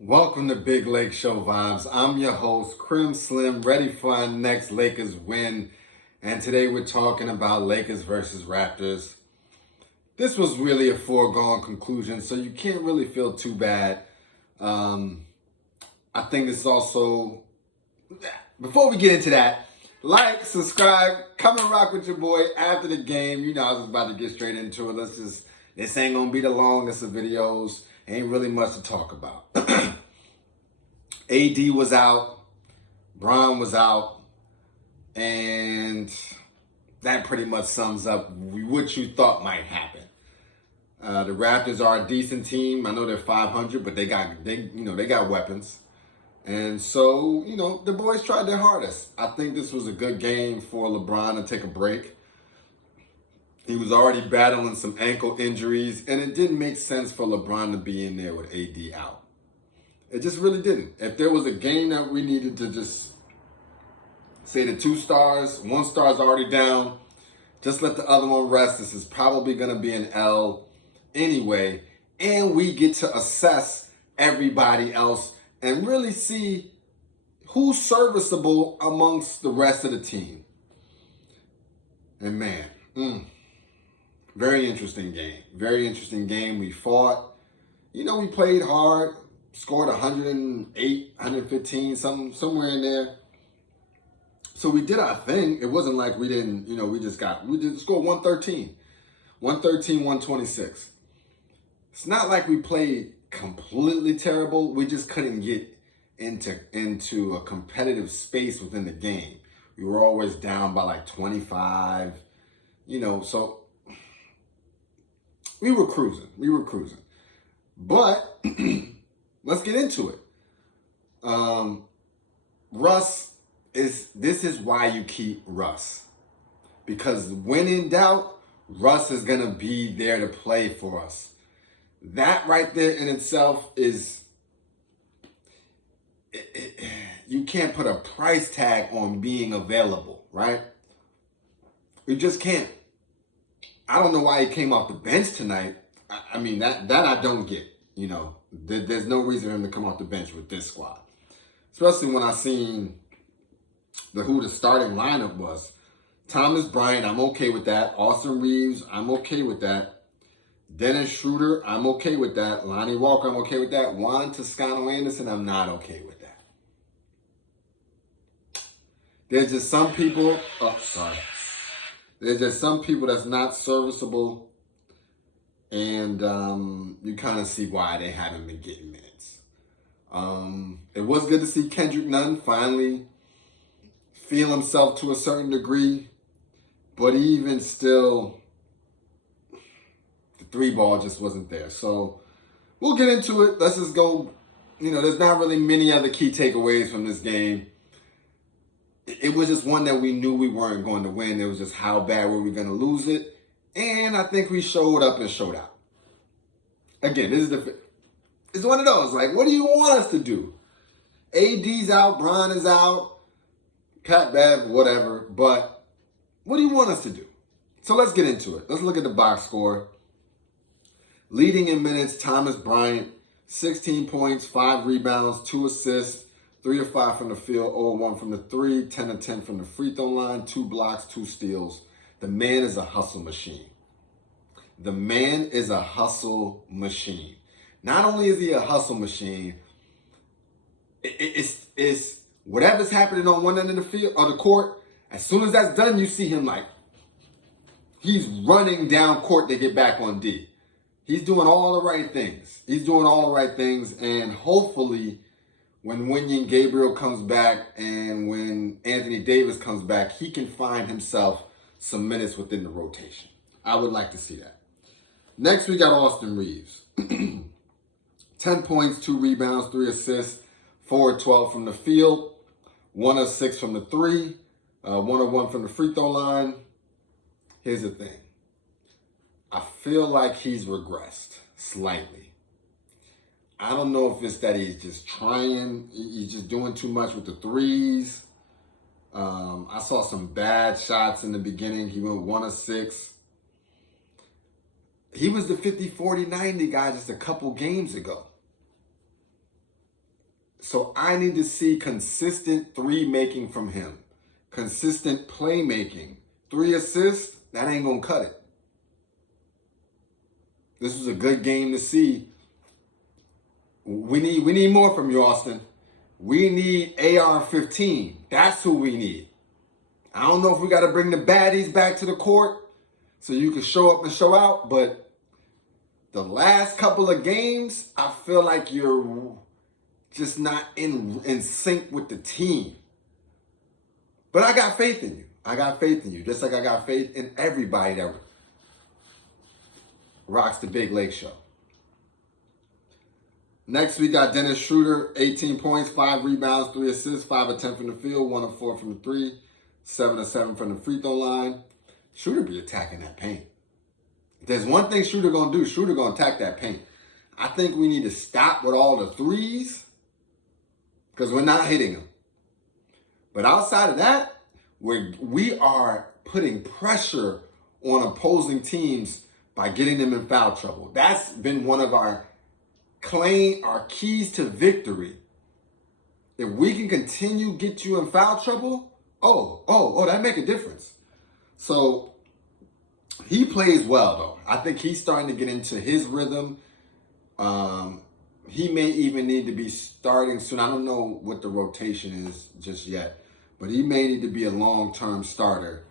Welcome to Big Lake Show Vibes. I'm your host, Crim Slim, ready for our next Lakers win. And today we're talking about Lakers versus Raptors. This was really a foregone conclusion, so you can't really feel too bad. I think this is also, before we get into that, like, subscribe, come and rock with your boy after the game. You know I was about to get straight into it. This ain't gonna be the longest of videos. Ain't really much to talk about. AD was out, BRON was out, and that pretty much sums up what you thought might happen. The Raptors are a decent team. I know they're 500, but they got weapons. And so, the boys tried their hardest. I think this was a good game for LeBron to take a break. He was already battling some ankle injuries, and it didn't make sense for LeBron to be in there with AD out. It just really didn't. If there was a game that we needed to just say the two stars, one star's already down, just let the other one rest. This is probably going to be an L anyway, and we get to assess everybody else and really see who's serviceable amongst the rest of the team. And man, very interesting game. Very interesting game. We fought. We played hard, scored 108, 115, somewhere in there. So we did our thing. It wasn't like we didn't, we did score 113. 113, 126. It's not like we played completely terrible. We just couldn't get into a competitive space within the game. We were always down by like 25, so we were cruising. But let's get into it. This is why you keep Russ. Because when in doubt, Russ is going to be there to play for us. That right there in itself is, you can't put a price tag on being available, right? You just can't. I don't know why he came off the bench tonight. I mean, that I don't get. There's no reason for him to come off the bench with this squad. Especially when I seen who the starting lineup was. Thomas Bryant, I'm okay with that. Austin Reeves, I'm okay with that. Dennis Schroeder, I'm okay with that. Lonnie Walker, I'm okay with that. Juan Toscano-Anderson, I'm not okay with that. There's just some people, There's just some people that's not serviceable, and you kind of see why they haven't been getting minutes. It was good to see Kendrick Nunn finally feel himself to a certain degree, but even still, the three ball just wasn't there. So we'll get into it. Let's just go. There's not really many other key takeaways from this game. It was just one that we knew we weren't going to win. It was just how bad were we going to lose it. And I think we showed up and showed out. Again, it's one of those, like, what do you want us to do? AD's out, BRON is out, Pat Bev, whatever. But what do you want us to do? So let's get into it. Let's look at the box score. Leading in minutes, Thomas Bryant, 16 points, 5 rebounds, 2 assists, 3 of 5 from the field, 0 of 1 from the 3, 10 of 10 from the free throw line, 2 blocks, 2 steals. The man is a hustle machine. The man is a hustle machine. Not only is he a hustle machine, it's whatever's happening on one end of the field or the court, as soon as that's done, you see him like he's running down court to get back on D. He's doing all the right things. And hopefully when Wenyen Gabriel comes back and when Anthony Davis comes back, he can find himself some minutes within the rotation. I would like to see that. Next, we got Austin Reeves. 10 points, 2 rebounds, 3 assists, 4 of 12 from the field, 1 of 6 from the 3, 1 of 1 from the free throw line. Here's the thing. I feel like he's regressed slightly. I don't know if it's that he's just doing too much with the threes. I saw some bad shots in the beginning. He went 1 of 6. He was the 50, 40, 90 guy just a couple games ago. So I need to see consistent three making from him. Consistent playmaking. 3 assists, that ain't going to cut it. This was a good game to see. We need more from you, Austin. We need AR-15. That's who we need. I don't know if we got to bring the baddies back to the court so you can show up and show out, but the last couple of games, I feel like you're just not in sync with the team. But I got faith in you. I got faith in you, just like I got faith in everybody that rocks the Big Lake Show. Next, we got Dennis Schroeder, 18 points, 5 rebounds, 3 assists, 5 of 10 from the field, 1 of 4 from the 3, 7 of 7 from the free throw line. Schroeder be attacking that paint. If there's one thing Schroeder going to do, Schroeder going to attack that paint. I think we need to stop with all the threes because we're not hitting them. But outside of that, we are putting pressure on opposing teams by getting them in foul trouble. That's been one of our keys to victory. If we can continue get you in foul trouble, that make a difference. So he plays well though. I think he's starting to get into his rhythm. He may even need to be starting soon. I don't know what the rotation is just yet, but he may need to be a long-term starter.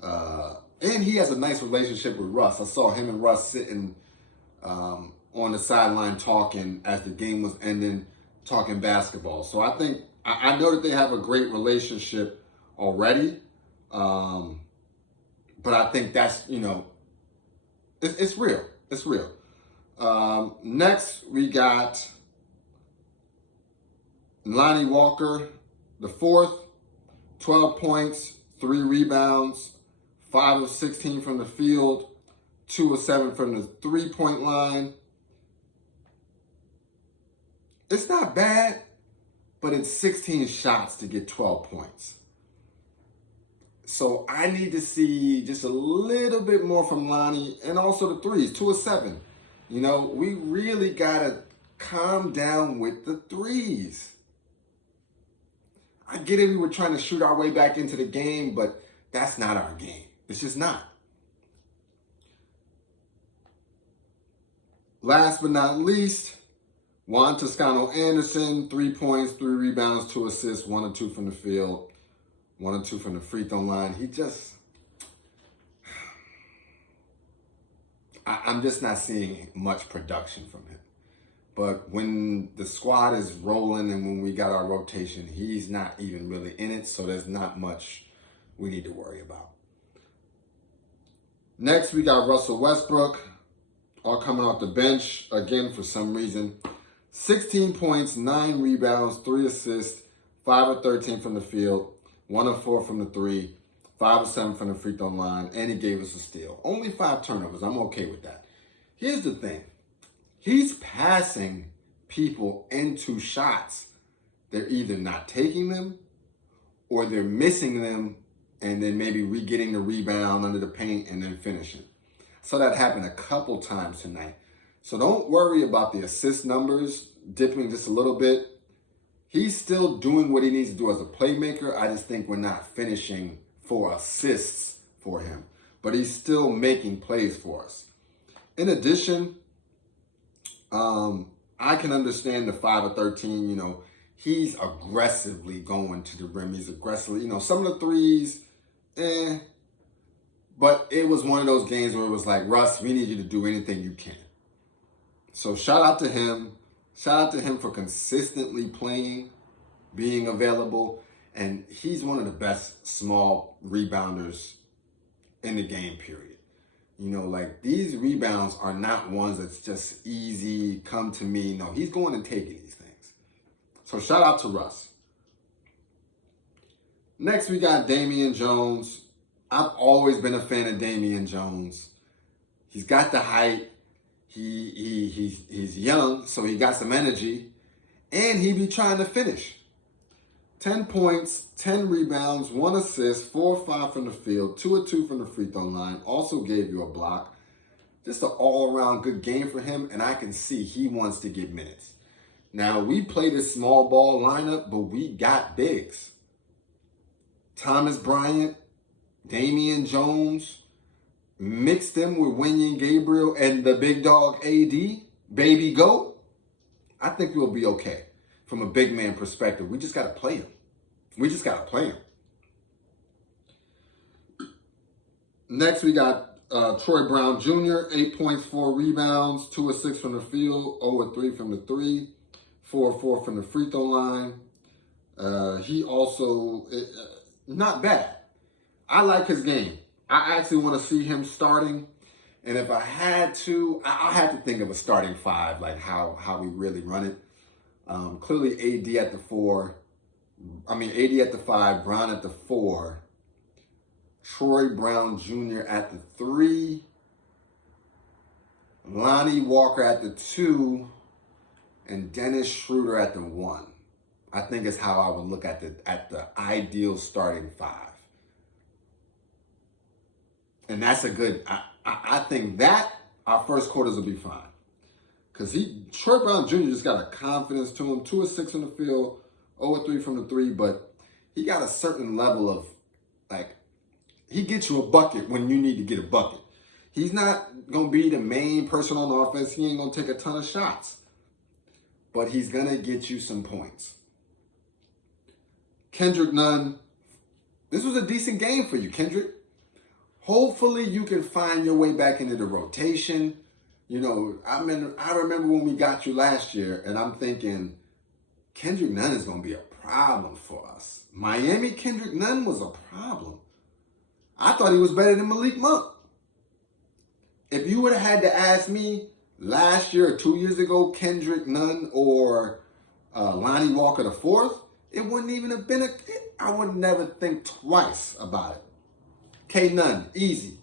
And he has a nice relationship with Russ. I saw him and Russ sitting on the sideline talking as the game was ending, talking basketball. So I think, I know that they have a great relationship already. But I think that's, it's real. It's real. Next, we got Lonnie Walker, the fourth, 12 points, 3 rebounds, 5 of 16 from the field, 2 of 7 from the 3-point line. It's not bad, but it's 16 shots to get 12 points. So I need to see just a little bit more from Lonnie, and also the threes, 2 of 7. We really got to calm down with the threes. I get it, we were trying to shoot our way back into the game, but that's not our game. It's just not. Last but not least, Juan Toscano-Anderson, 3 points, 3 rebounds, 2 assists, 1 of 2 from the field, 1 of 2 from the free throw line. I'm just not seeing much production from him. But when the squad is rolling and when we got our rotation, he's not even really in it, so there's not much we need to worry about. Next, we got Russell Westbrook, all coming off the bench, again, for some reason. 16 points, 9 rebounds, 3 assists, 5 of 13 from the field, 1 of 4 from the 3, 5 of 7 from the free throw line, and he gave us a steal. Only 5 turnovers. I'm okay with that. Here's the thing. He's passing people into shots. They're either not taking them or they're missing them and then maybe re-getting the rebound under the paint and then finishing. So that happened a couple times tonight. So don't worry about the assist numbers dipping just a little bit. He's still doing what he needs to do as a playmaker. I just think we're not finishing for assists for him. But he's still making plays for us. In addition, I can understand the 5 of 13, he's aggressively going to the rim. He's aggressively, some of the threes, but it was one of those games where it was like, Russ, we need you to do anything you can. So shout out to him. Shout out to him for consistently playing, being available, and he's one of the best small rebounders in the game, period. These rebounds are not ones that's just easy, come to me. No, he's going and taking these things. So shout out to Russ. Next, we got Damian Jones. I've always been a fan of Damian Jones. He's got the height. He's young, so he got some energy. And he be trying to finish. 10 points, 10 rebounds, 1 assist, 4 of 5 from the field, 2 of 2 from the free throw line. Also gave you a block. Just an all-around good game for him, and I can see he wants to get minutes. Now, we play this small ball lineup, but we got bigs. Thomas Bryant, Damian Jones, mix them with Wenyen Gabriel and the big dog AD, baby GOAT. I think we'll be okay from a big man perspective. We just got to play him. We just got to play him. Next, we got Troy Brown Jr., 8 points, 4 rebounds, 2 of 6 from the field, 0 of 3 from the 3, 4 of 4 from the free throw line. He also, not bad. I like his game. I actually want to see him starting. And if I had to, I have to think of a starting five, like how we really run it. Clearly AD at the 4. AD at the 5, Brown at the 4. Troy Brown Jr. at the 3, Lonnie Walker at the 2, and Dennis Schroeder at the 1. I think is how I would look at the ideal starting 5. And that's a good, I think that our first quarters will be fine. Because Troy Brown Jr. just got a confidence to him, 2 of 6 from the field, 0 of 3 from the 3, but he got a certain level of, like, he gets you a bucket when you need to get a bucket. He's not going to be the main person on offense. He ain't going to take a ton of shots. But he's going to get you some points. Kendrick Nunn, this was a decent game for you, Kendrick. Hopefully you can find your way back into the rotation. You know, I remember when we got you last year, and I'm thinking, Kendrick Nunn is going to be a problem for us. Miami Kendrick Nunn was a problem. I thought he was better than Malik Monk. If you would have had to ask me last year or 2 years ago, Kendrick Nunn or Lonnie Walker the 4th, it wouldn't even have been I would never think twice about it. K Nunn, easy.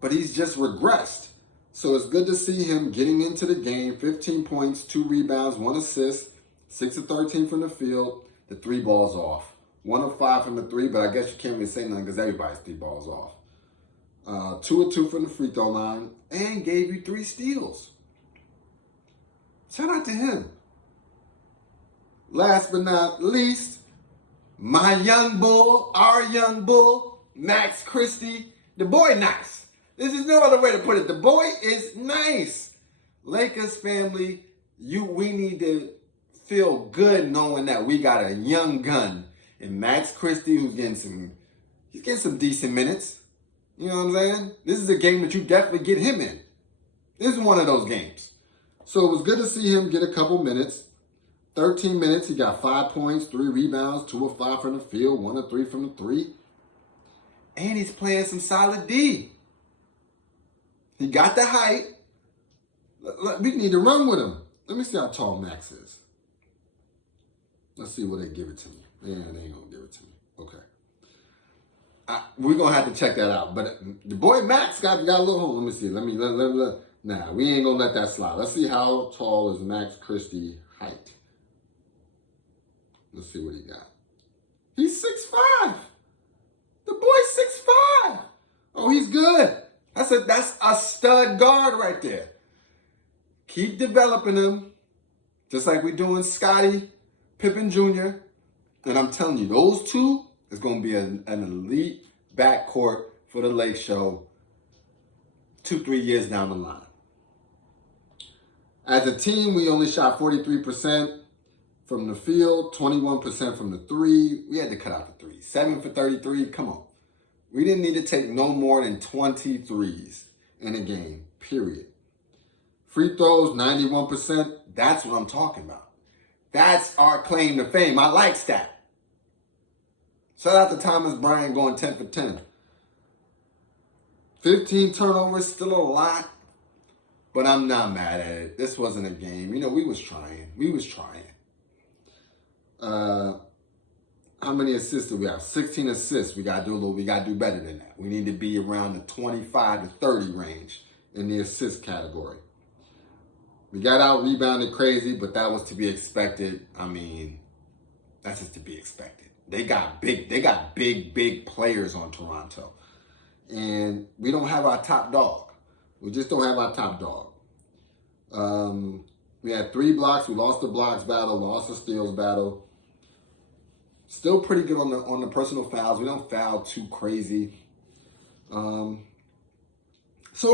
But he's just regressed. So it's good to see him getting into the game. 15 points, 2 rebounds, 1 assist, 6 of 13 from the field, the 3 balls off. 1 of 5 from the 3, but I guess you can't really say nothing because everybody's 3 balls off. 2 of 2 from the free throw line, and gave you 3 steals. Shout out to him. Last but not least, my young bull, our young bull, Max Christie. The boy nice. This is no other way to put it. The boy is nice. Lakers family, we need to feel good knowing that we got a young gun. And Max Christie, who's getting some decent minutes. You know what I'm saying? This is a game that you definitely get him in. This is one of those games. So it was good to see him get a couple minutes. 13 minutes, he got 5 points, 3 rebounds, 2 of 5 from the field, 1 of 3 from the 3. And he's playing some solid D. He got the height. We need to run with him. Let me see how tall Max is. Let's see what they give it to me. Yeah, they ain't going to give it to me. Okay. We're going to have to check that out. But the boy Max got a little home. Let me see. Nah, we ain't going to let that slide. Let's see how tall is Max Christie height. Let's see what he got. He's 6'5". The boy's 6'5". Oh, he's good. That's a stud guard right there. Keep developing him. Just like we're doing Scottie Pippen Jr. And I'm telling you, those two is going to be an elite backcourt for the LakeShow 2-3 years down the line. As a team, we only shot 43% from the field, 21% from the 3. We had to cut out the 3. 7 for 33, come on. We didn't need to take no more than 20 threes in a game, period. Free throws, 91%. That's what I'm talking about. That's our claim to fame. I like that. Shout out to Thomas Bryant going 10 for 10. 15 turnovers, still a lot, but I'm not mad at it. This wasn't a game. You know, we was trying. How many assists do we have? 16 assists. We gotta do better than that. We need to be around the 25 to 30 range in the assist category. We got out rebounded crazy, but that was to be expected. I mean, that's just to be expected. They got big players on Toronto. And we don't have our top dog. We just don't have our top dog. We had 3 blocks. We lost the blocks battle, lost the steals battle. Still pretty good on the personal fouls. We don't foul too crazy. So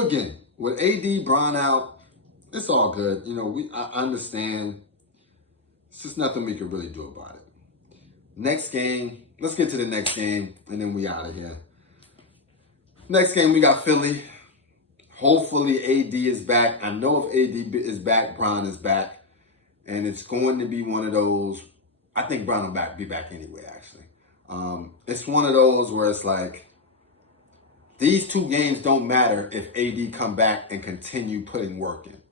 again, with AD, BRON out, it's all good. You know, I understand. It's just nothing we can really do about it. Next game, let's get to the next game, and then we out of here. Next game, we got Philly. Hopefully AD is back. I know if AD is back, BRON is back. And it's going to be one of those, I think BRON will be back anyway, actually. It's one of those where it's like, these 2 games don't matter if AD come back and continue putting work in.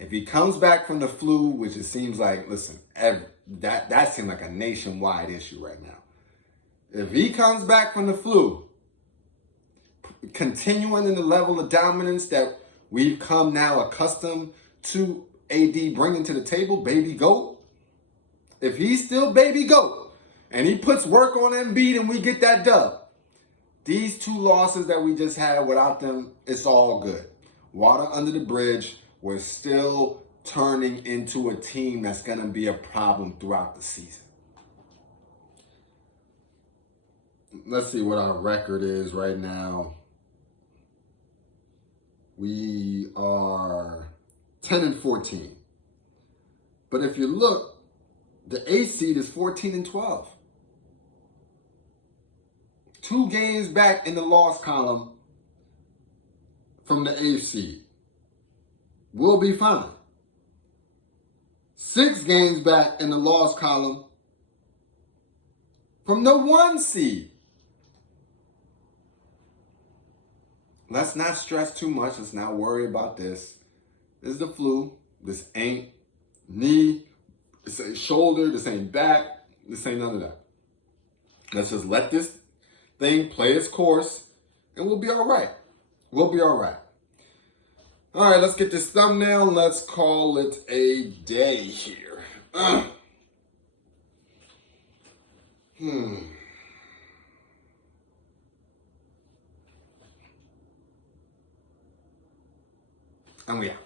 If he comes back from the flu, which it seems like, listen, that seems like a nationwide issue right now. If he comes back from the flu, continuing in the level of dominance that we've come now accustomed to AD bringing to the table, baby GOAT. If he's still baby GOAT and he puts work on Embiid and we get that dub, these 2 losses that we just had without them, it's all good. Water under the bridge. We're still turning into a team that's going to be a problem throughout the season. Let's see what our record is right now. We are 10-14. But if you look, the 8th seed is 14-12. 2 games back in the loss column from the 8th seed. We'll be fine. 6 games back in the loss column from the 1 seed. Let's not stress too much. Let's not worry about this. This is the flu. This ain't knee. This ain't shoulder. This ain't back. This ain't none of that. Let's just let this thing play its course, and we'll be all right. We'll be all right. All right, let's get this thumbnail. Let's call it a day here. And we out.